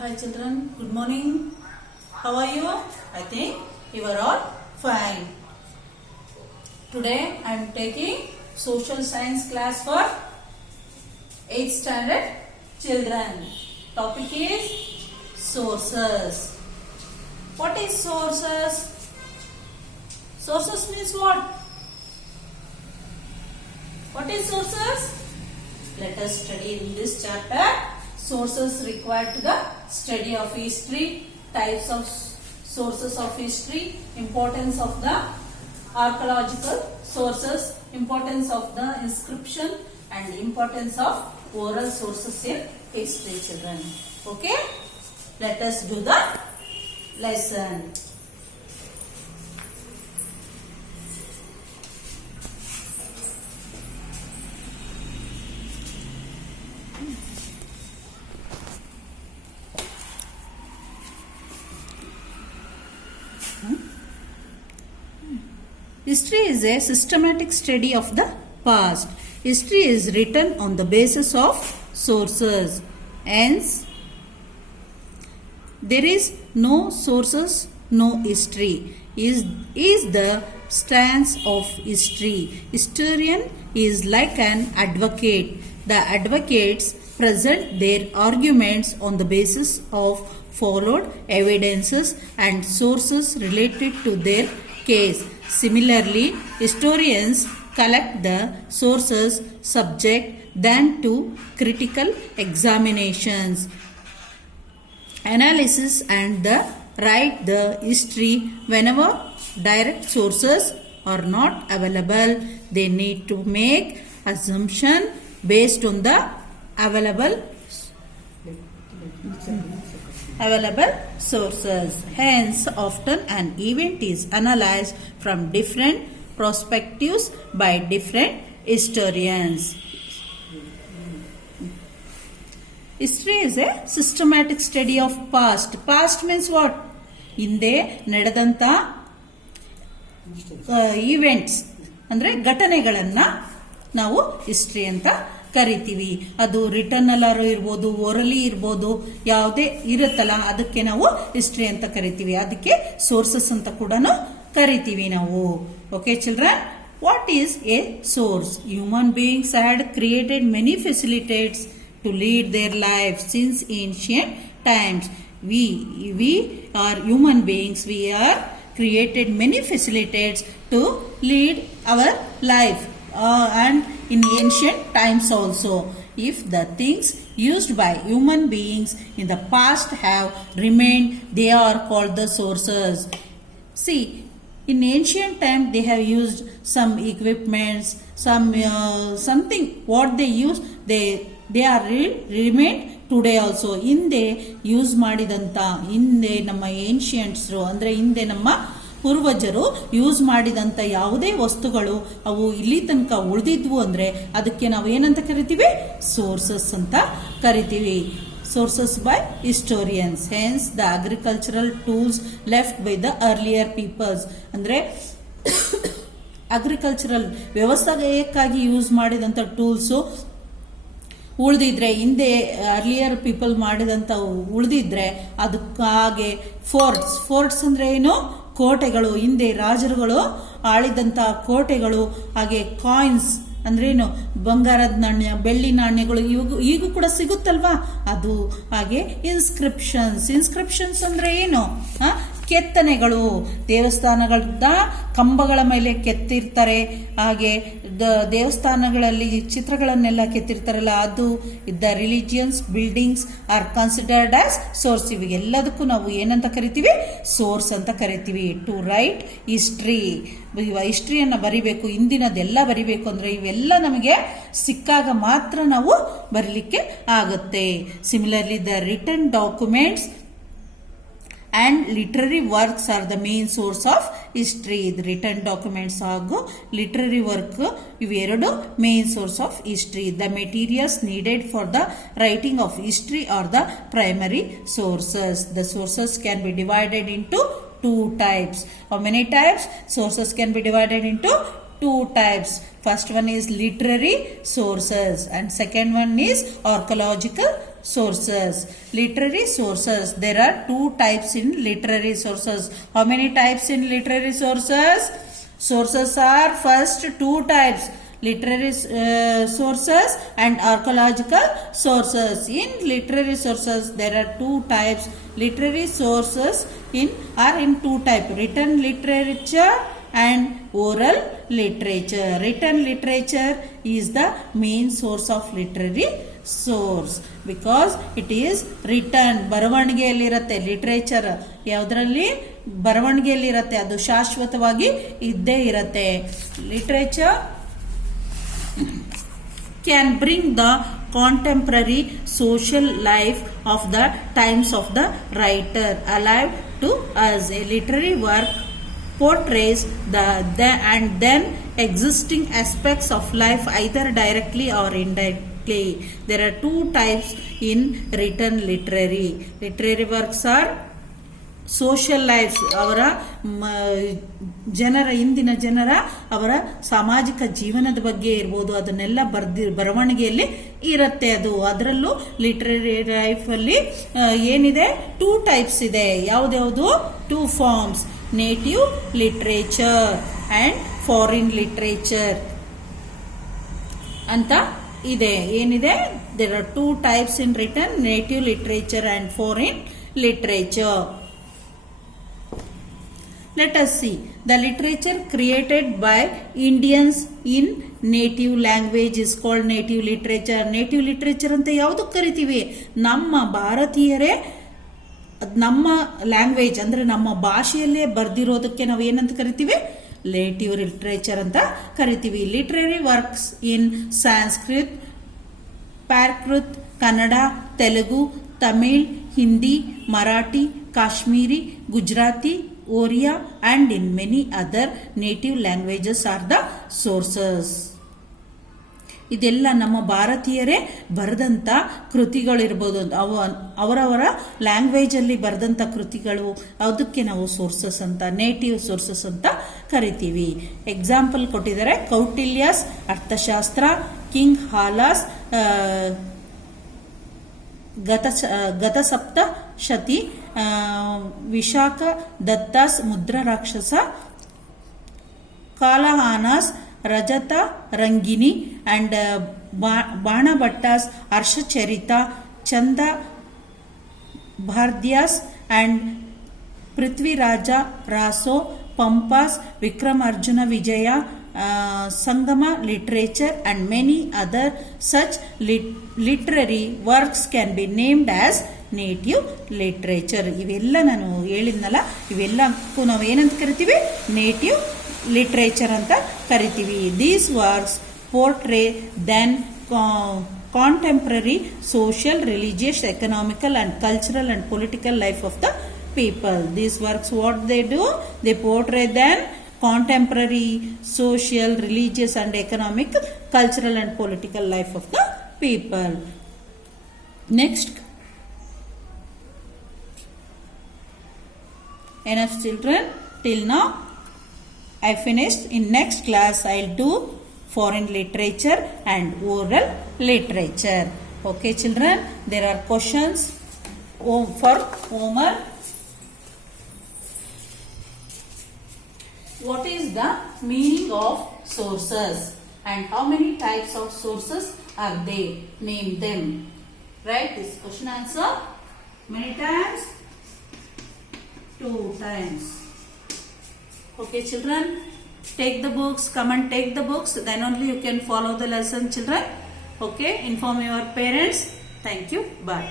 Hi children, good morning. How are you? I think you are all fine. Today I am taking social science class for 8th standard children. Topic is sources. What is sources? Sources means what? What is sources? Let us study in this chapter. Sources required to the study of history, types of sources of history, importance of the archaeological sources, importance of the inscription and importance of oral sources in history, children. Okay? Let us do the lesson. History is a systematic study of the past. History is written on the basis of sources. Hence, there is no sources, no history. Is the stance of history. Historian is like an advocate. The advocates present their arguments on the basis of followed evidences and sources related to their case. Similarly, historians collect the sources subject them to critical examinations, analysis, and write the history. Whenever direct sources are not available, they need to make assumption based on the available sources. Hence, often an event is analyzed from different perspectives by different historians. History is a systematic study of past. Past means what? ಹಿಂದೆ ನಡೆದಂತ events ಅಂದ್ರೆ ಘಟನೆಗಳನ್ನ ನಾವು history ಅಂತ ಕರಿತೀವಿ. ಅದು return ಅಲ್ಲಾರು ಇರ್ಬೋದು, orally ಇರ್ಬೋದು, ಯಾವುದೇ ಇರುತ್ತಲ್ಲ ಅದಕ್ಕೆ ನಾವು ಹಿಸ್ಟ್ರಿ ಅಂತ ಕರಿತೀವಿ. ಅದಕ್ಕೆ ಸೋರ್ಸಸ್ ಅಂತ ಕೂಡ ಕರಿತೀವಿ ನಾವು. Okay children, what is A source? Human beings had created many facilitates to lead their life since ancient times. We are human beings. We are created many facilities to lead our life and in ancient times also. If the things used by human beings in the past have remained, they are called the sources. See, in ancient time they have used some equipments, something what they use, they are remained today also. ಹಿಂದೆ use ಮಾಡಿದಂಥ, ಹಿಂದೆ ನಮ್ಮ ಏನ್ಷಿಯಂಟ್ಸ್ರು ಅಂದರೆ ಹಿಂದೆ ನಮ್ಮ ಪೂರ್ವಜರು use ಮಾಡಿದಂಥ ಯಾವುದೇ ವಸ್ತುಗಳು ಅವು ಇಲ್ಲಿ ತನಕ ಉಳಿದಿದ್ವು ಅಂದರೆ ಅದಕ್ಕೆ ನಾವು ಏನಂತ ಕರಿತೀವಿ? ಸೋರ್ಸಸ್ ಅಂತ ಕರಿತೀವಿ. Sources by historians. Hence, the agricultural tools left by the earlier peoples. ಅಂದರೆ ಅಗ್ರಿಕಲ್ಚರಲ್ ವ್ಯವಸಾಯಕ್ಕಾಗಿ ಯೂಸ್ ಮಾಡಿದಂಥ ಟೂಲ್ಸು ಉಳಿದಿದ್ರೆ, ಹಿಂದೆ ಅರ್ಲಿಯರ್ ಪೀಪಲ್ ಮಾಡಿದಂಥ ಉಳಿದಿದ್ರೆ ಅದಕ್ಕಾಗೆ ಫೋರ್ಟ್ಸ್ ಅಂದರೆ ಏನು? ಕೋಟೆಗಳು. ಹಿಂದೆ ರಾಜರುಗಳು ಆಳಿದಂಥ ಕೋಟೆಗಳು. ಹಾಗೆ ಕಾಯಿನ್ಸ್ ಅಂದ್ರೇನು? ಬಂಗಾರದ ನಾಣ್ಯ, ಬೆಳ್ಳಿ ನಾಣ್ಯಗಳು ಈಗೂ ಕೂಡ ಸಿಗುತ್ತಲ್ವಾ ಅದು. ಹಾಗೆ ಇನ್ಸ್ಕ್ರಿಪ್ಷನ್ಸ್ ಅಂದ್ರೆ ಏನು? ಕೆತ್ತನೆಗಳು. ದೇವಸ್ಥಾನಗಳ ಕಂಬಗಳ ಮೇಲೆ ಕೆತ್ತಿರ್ತಾರೆ. ಹಾಗೆ ದೇವಸ್ಥಾನಗಳಲ್ಲಿ ಚಿತ್ರಗಳನ್ನೆಲ್ಲ ಕೆತ್ತಿರ್ತಾರಲ್ಲ ಅದು. The religions buildings are considered as source. ಇವೆಲ್ಲದಕ್ಕೂ ನಾವು ಏನಂತ ಕರಿತೀವಿ? ಸೋರ್ಸ್ ಅಂತ ಕರಿತೀವಿ. ಟು ರೈಟ್ ಹಿಸ್ಟ್ರಿಯನ್ನು ಬರಿಬೇಕು, ಹಿಂದಿನದೆಲ್ಲ ಬರಿಬೇಕು ಅಂದ್ರೆ ಇವೆಲ್ಲ ನಮಗೆ ಸಿಕ್ಕಾಗ ಮಾತ್ರ ನಾವು ಬರಲಿಕ್ಕೆ ಆಗುತ್ತೆ. Similarly the written documents and literary works are the main source of history. The written documents ಹಾಗೂ literary work ಇವೆರಡು main source of history. The materials needed for the writing of history are the primary sources. The sources can be divided into two types. How many types? Sources can be divided into two types. First one is literary sources and second one is archaeological sources. Literary sources. There are two types in literary sources. How many types in literary sources? Sources are first two types. Literary sources and archaeological sources. In literary sources there are two types. Literary sources are in two types: written literature and oral literature. Written literature is the main source of literary source because it is written. ಬರವಣಿಗೆಯಲ್ಲಿರುತ್ತೆ literature. ಯಾವುದರಲ್ಲಿ? ಬರವಣಿಗೆಯಲ್ಲಿರುತ್ತೆ. ಅದು ಶಾಶ್ವತವಾಗಿ ಇದ್ದೇ ಇರುತ್ತೆ. Literature can bring the contemporary social life of the times of the writer alive to us. A literary work portrays the and then existing aspects of life either directly or indirectly. There are two types in written literary. Literary works are social lifes, ಅವರ ಇಂದಿನ ಜನರ ಅವರ ಸಾಮಾಜಿಕ ಜೀವನದ ಬಗ್ಗೆ ಇರ್ಬೋದು, ಅದನ್ನೆಲ್ಲ ಬರವಣಿಗೆಯಲ್ಲಿ ಇರುತ್ತೆ. ಅದರಲ್ಲೂ ಲಿಟ್ರರಿ ಲೈಫಲ್ಲಿ ಏನಿದೆ? ಟೂ ಟೈಪ್ಸ್ ಇದೆ. ಯಾವ್ದ್ಯಾವುದು? Two forms: native literature and foreign literature ಅಂತ ಇದೆ. ಏನಿದೆ? There are two types in written: native literature and foreign literature. Let us see. The literature created by Indians in native language is called native literature. Native literature ಅಂತ ಯಾವುದಕ್ಕೆ ಕರಿತೀವಿ? ನಮ್ಮ ಭಾರತೀಯರೇ ನಮ್ಮ language ಅಂದ್ರೆ ನಮ್ಮ ಭಾಷೆಯಲ್ಲೇ ಬರ್ದಿರೋದಕ್ಕೆ ನಾವು ಏನಂತ ಕರಿತೀವಿ? ನೇಟಿವ್ ಲಿಟ್ರೇಚರ್ ಅಂತ ಕರಿತೀವಿ. Literary works in Sanskrit, Prakrit, Kannada, Telugu, Tamil, Hindi, Marathi, Kashmiri, Gujarati, Oriya and in many other native languages are the sources. ಇದೆಲ್ಲ ನಮ್ಮ ಭಾರತೀಯರೇ ಬರೆದಂಥ ಕೃತಿಗಳಿರ್ಬೋದು. ಅವರವರ ಲ್ಯಾಂಗ್ವೇಜ್ ಅಲ್ಲಿ ಬರೆದಂಥ ಕೃತಿಗಳು, ಅದಕ್ಕೆ ನಾವು ಸೋರ್ಸಸ್ ಅಂತ, ನೇಟಿವ್ ಸೋರ್ಸಸ್ ಅಂತ ಕರಿತೀವಿ. ಎಕ್ಸಾಂಪಲ್ ಕೊಟ್ಟಿದ್ದಾರೆ: Kautilya's Arthashastra, king Hala's Gathasaptashati, Vishakha Datta's Mudra Rakshasa, Kalhana's Rajatarangini and Banabhatta's Harshacharita, Chand Bardai's and Prithviraj Raso, Pampa's Vikramarjuna Vijaya, Sangam literature and many other such literary works can be named as native literature. ಇವೆಲ್ಲ ನಾನು ಹೇಳಿದ್ನಲ್ಲ, ಇವೆಲ್ಲಕ್ಕೂ ನಾವು ಏನಂತ ಕರಿತೀವಿ? ನೇಟಿವ್ ಲಿಟ್ರೇಚರ್ ಅಂತ ಕರಿತೀವಿ. These works portray then contemporary social, religious, economical and cultural and political life of the people. These works, what they do? They portray then contemporary social, religious and economic, cultural and political life of the people. Next. Enough children, till now I finished. In next class I'll do foreign literature and oral literature. Okay children, there are questions for Homer. What is the meaning of sources and how many types of sources are they? Name them. Write this question answer. Many times? 2 times. Okay children, take the books, come and take the books, then only you can follow the lesson children. Okay, inform your parents. Thank you. Bye.